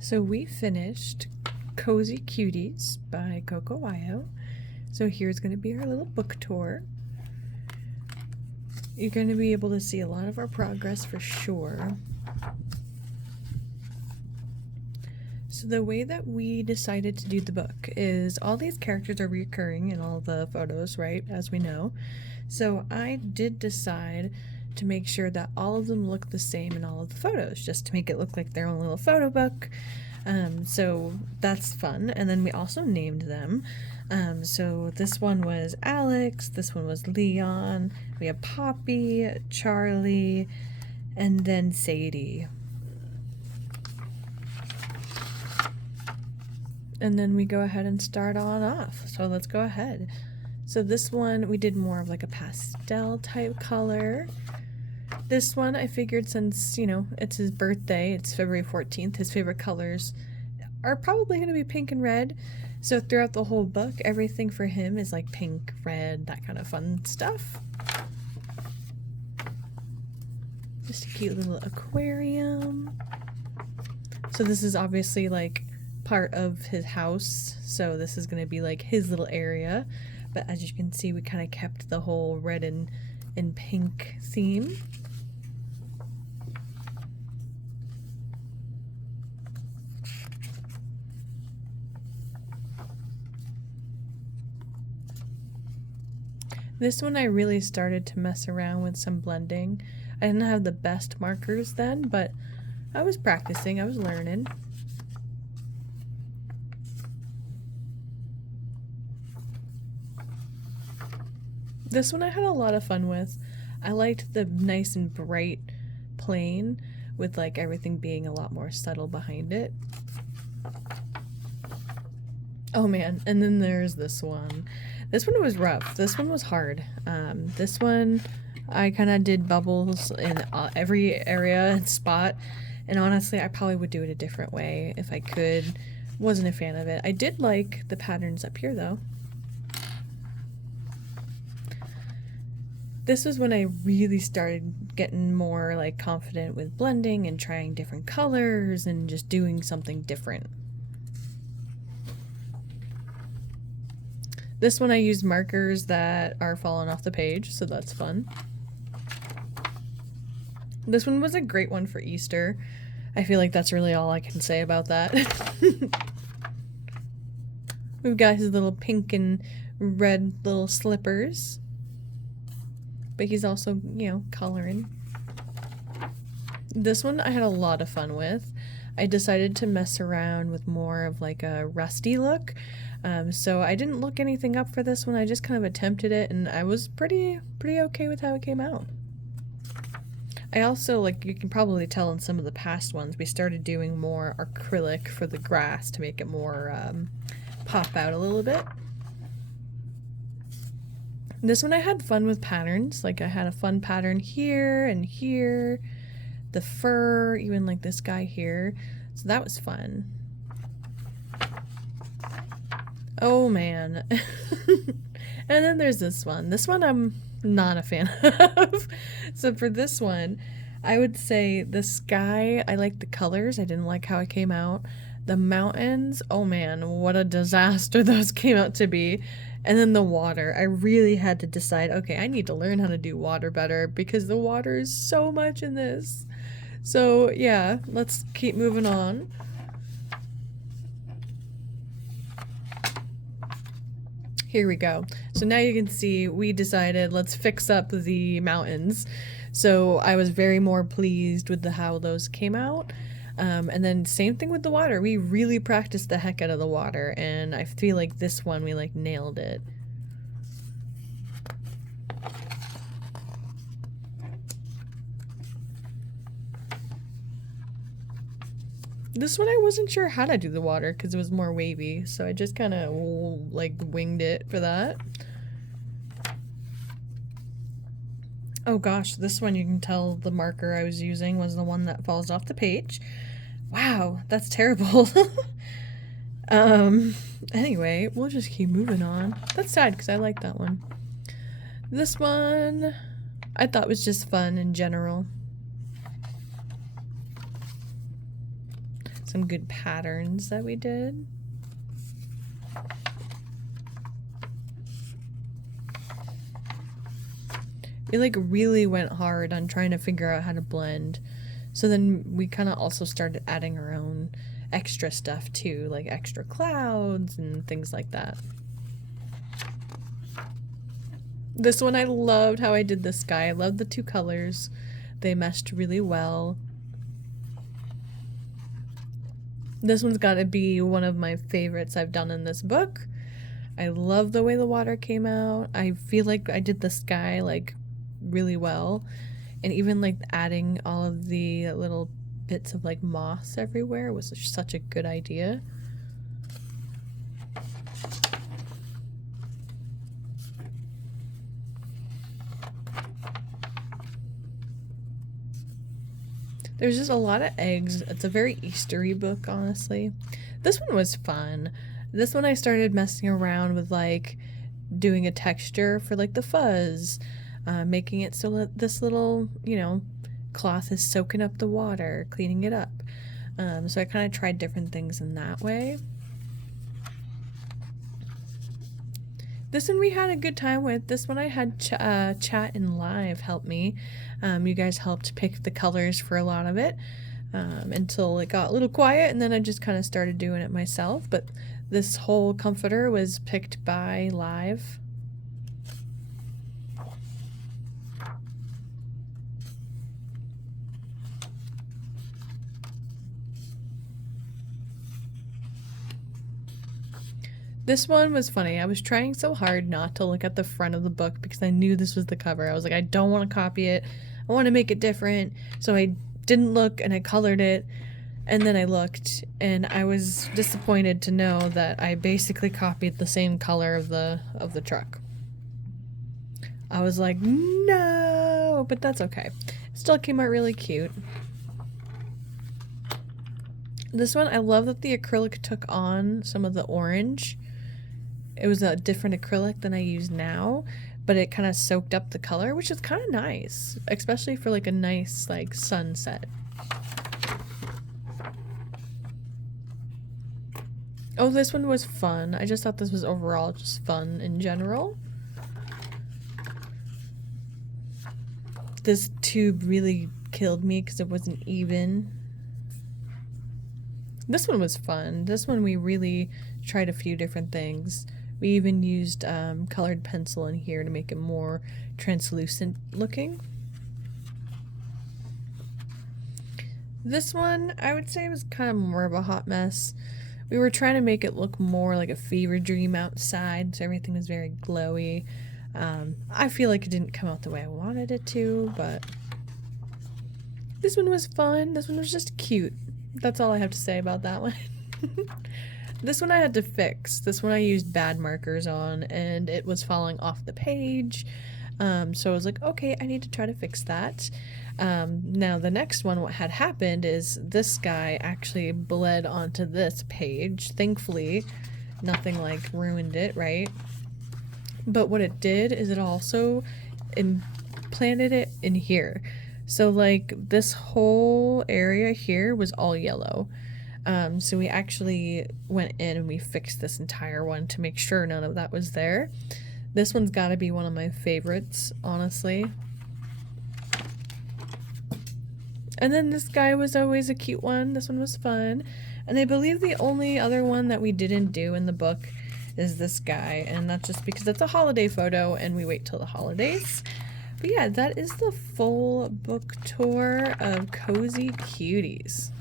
So we finished Cozy Cuties by Coco Wyo. So here's going to be our little book tour. You're going to be able to see a lot of our progress for sure. So the way that we decided to do the book is all these characters are recurring in all the photos, right, as we know. So I did decide to make sure that all of them look the same in all of the photos, just to make it look like their own little photo book. So that's fun. And then we also named them. So this one was Alex, this one was Leon, we have Poppy, Charlie, and then Sadie. And then we go ahead and start on off. So let's go ahead. So this one we did more of like a pastel type color. This one I figured, since, you know, it's his birthday, it's February 14th, his favorite colors are probably going to be pink and red. So throughout the whole book, everything for him is like pink, red, that kind of fun stuff. Just a cute little aquarium. So this is obviously like part of his house, so this is going to be like his little area. But as you can see, we kind of kept the whole red and pink theme. This one I really started to mess around with some blending. I didn't have the best markers then, but I was practicing, I was learning. This one I had a lot of fun with. I liked the nice and bright plain with like everything being a lot more subtle behind it. Oh man, and then there's this one. This one was rough. This one was hard. This one I kind of did bubbles in every area and spot, and honestly I probably would do it a different way if I could. Wasn't a fan of it. I did like the patterns up here though. This was when I really started getting more like confident with blending and trying different colors and just doing something different. This one I used markers that are falling off the page, so that's fun. This one was a great one for Easter. I feel like that's really all I can say about that. We've got his little pink and red little slippers. But he's also, you know, coloring. This one I had a lot of fun with. I decided to mess around with more of like a rusty look. So I didn't look anything up for this one. I just kind of attempted it, and I was pretty okay with how it came out. I also, like you can probably tell in some of the past ones, we started doing more acrylic for the grass to make it more pop out a little bit. This one I had fun with patterns. Like I had a fun pattern here and here, the fur, even like this guy here. So that was fun. Oh man. And then there's this one. This one I'm not a fan of. So for this one, I would say the sky, I like the colors. I didn't like how it came out. The mountains, oh man, what a disaster those came out to be. And then the water, I really had to decide, okay, I need to learn how to do water better because the water is so much in this. So yeah, let's keep moving on. Here we go. So now you can see we decided let's fix up the mountains. So I was very more pleased with how those came out. And then same thing with the water. We really practiced the heck out of the water, and I feel like this one we like nailed it. This one I wasn't sure how to do the water because it was more wavy, so I just kind of like winged it for that. Oh gosh, this one you can tell the marker I was using was the one that falls off the page. Wow, that's terrible. Anyway, we'll just keep moving on. That's sad because I like that one. This one I thought was just fun in general. some good patterns that we did. We like really went hard on trying to figure out how to blend. So then we kind of also started adding our own extra stuff too, like extra clouds and things like that. This one I loved how I did the sky. I loved the two colors. They meshed really well. This one's got to be one of my favorites I've done in this book. I love the way the water came out. I feel like I did the sky like really well, and even like adding all of the little bits of like moss everywhere was such a good idea. There's just a lot of eggs. It's a very Eastery book, honestly. This one was fun. This one I started messing around with like doing a texture for like the fuzz, making it so that this little, you know, cloth is soaking up the water, cleaning it up. So I kind of tried different things in that way. This one we had a good time with. This one I had chat and live help me. You guys helped pick the colors for a lot of it until it got a little quiet, and then I just kind of started doing it myself. But this whole comforter was picked by live. This one was funny. I was trying so hard not to look at the front of the book because I knew this was the cover. I was like, I don't want to copy it. I want to make it different. So I didn't look and I colored it. And then I looked and I was disappointed to know that I basically copied the same color of the truck. I was like, no, but that's okay. It still came out really cute. This one, I love that the acrylic took on some of the orange. It was a different acrylic than I use now, but it kind of soaked up the color, which is kind of nice, especially for like a nice like sunset. Oh, this one was fun. I just thought this was overall just fun in general. This tube really killed me because it wasn't even. This one was fun. This one we really tried a few different things. We even used colored pencil in here to make it more translucent looking. This one, I would say, was kind of more of a hot mess. We were trying to make it look more like a fever dream outside, so everything was very glowy. I feel like it didn't come out the way I wanted it to, but this one was fun. This one was just cute. That's all I have to say about that one. This one I had to fix. This one I used bad markers on and it was falling off the page. So I was like, okay, I need to try to fix that. Now the next one, what had happened is this guy actually bled onto this page. Thankfully, nothing like ruined it, right? But what it did is it also implanted it in here. So like this whole area here was all yellow. So we actually went in and we fixed this entire one to make sure none of that was there. This one's got to be one of my favorites, honestly. And then this guy was always a cute one. This one was fun. And I believe the only other one that we didn't do in the book is this guy. And that's just because it's a holiday photo and we wait till the holidays. But yeah, that is the full book tour of Cozy Cuties.